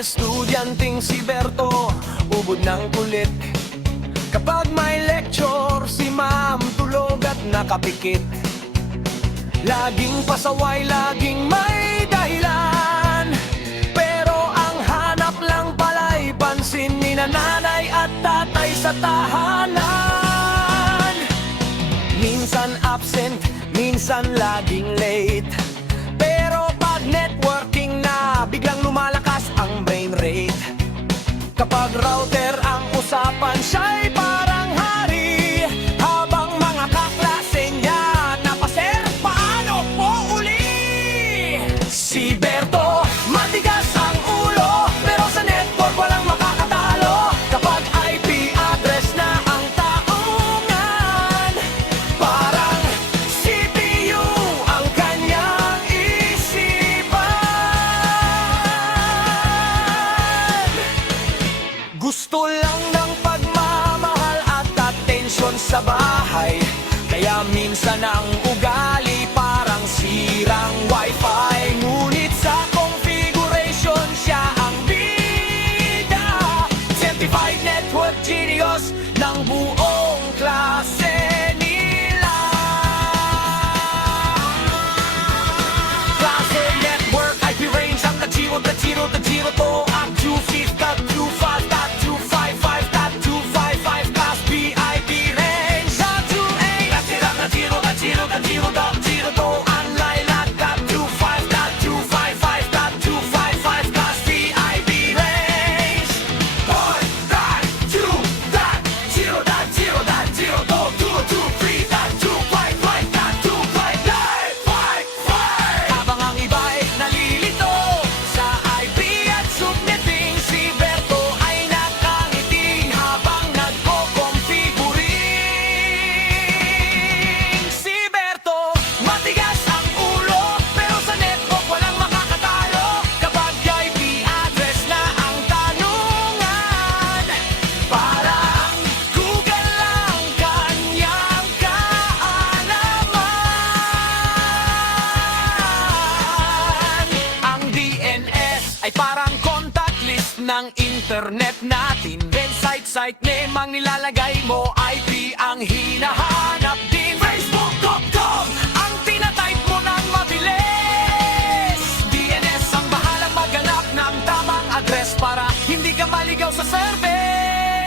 estudyanteng si Berto, ubod ng kulit. Kapag may lecture, si ma'am tulog at nakapikit. Laging pasaway, laging may dahilan, pero ang hanap lang pala'y pansin ni nanay at tatay sa tahanan. Minsan absent, minsan laging late, pero pag networking na, biglang lumalakas ang brain rate. Kapag router ang usapan, siya'y parang hari, habang mga kaklase niya napaser, paano po uli? Si Berto, matigas ang ulo, pero sa network walang makakatalo. Kapag IP address na ang taungan, parang CPU ang kanyang isipan. Gusto lang ng pagmamahal at atensyon sa bahay, kaya minsan ang ugali parang sirang wifi. Ngunit sa configuration siya ang bida, certified network genius ng buong klase nila. Klase network IP range ang nag-zero to ang 250.25.255.255 class BIP range sa 2A. Nasirang na-zero to ang lilac.25.255.255 class BIP range. 5.2.0.223.255.255. Habang ang iba'y nalilito sa IP at subnetting, si Berto ay nakangiti habang nagko-configuring. Si Berto, matigas ang ulo, pero sa network walang makakatalo. Kapag IP address na ang tanungan, parang Google ang kanyang kaalaman. Ang DNS ay parang contact list ng internet natin. Then site name ang nilalagay mo, IP ang hinahanap din. Facebook.com ang tinatype mo ng mabilis. DNS ang bahalang maghanap ng tamang address para hindi ka maligaw sa survey.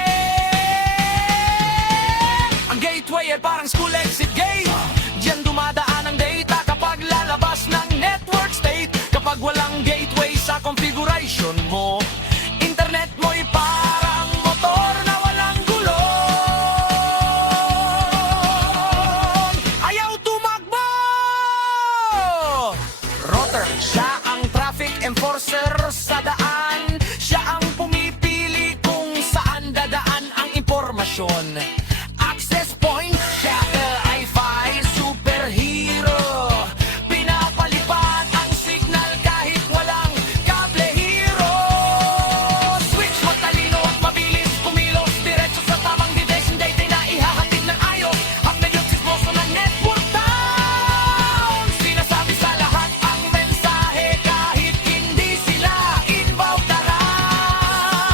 Ang gateway ay parang school exit gate. Diyan dumadaan ang data kapag lalabas ng network state. Kapag walang gateway sa configuration mo, internet mo'y parang motor na walang gulong. Ayaw tumakbo! Router, siya ang traffic enforcer sa daan. Siya ang pumipili kung saan dadaan ang impormasyon. Access point, siya Wi-Fi superhero. Pinapalipad ang signal kahit walang kable hero. Switch matalino at mabilis kumilos, diretso sa tamang direction, data na ihahatid ng ayos. Ang medyo chismoso ng network town, sinasabi sa lahat ang mensahe kahit hindi sila involved around.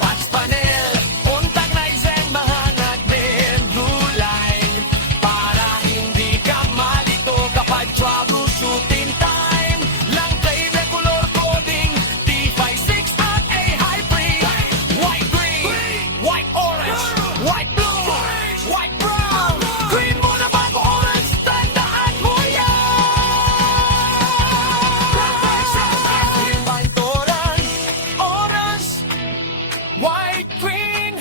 Patch panel, untag na isang mga nagmendulay para hindi ka malito kapag troubleshooting time. Lang cable color coding, T56 at a hybrid. White green, white orange, white blue, white brown. Green muna bago orange, tandaan mo yan. Orange, white green,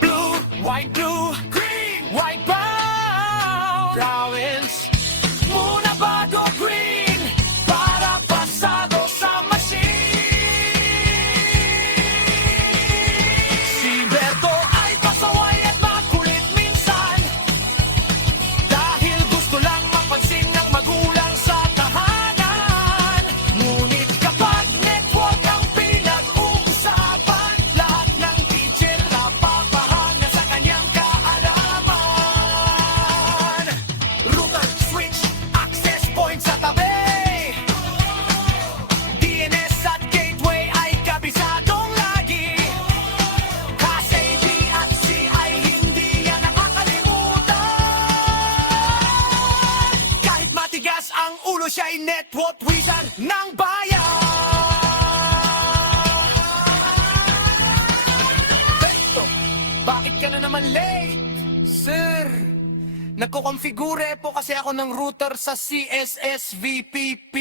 blue, white blue, green, white brown. Province muna bago green para pasado sa machine. Si Berto ay pasaway at makulit minsan, dahil gusto lang mapansin ng magulang sa tahanan. Ngunit kapag network ang pinag-uusapan, lahat ng teacher napapahanga sa kanyang kaalaman. Matigas ang ulo, siya'y network wizard ng bayan. Beto, bakit ka na naman late? Sir, nagko-configure po kasi ako ng router sa CSS VPP.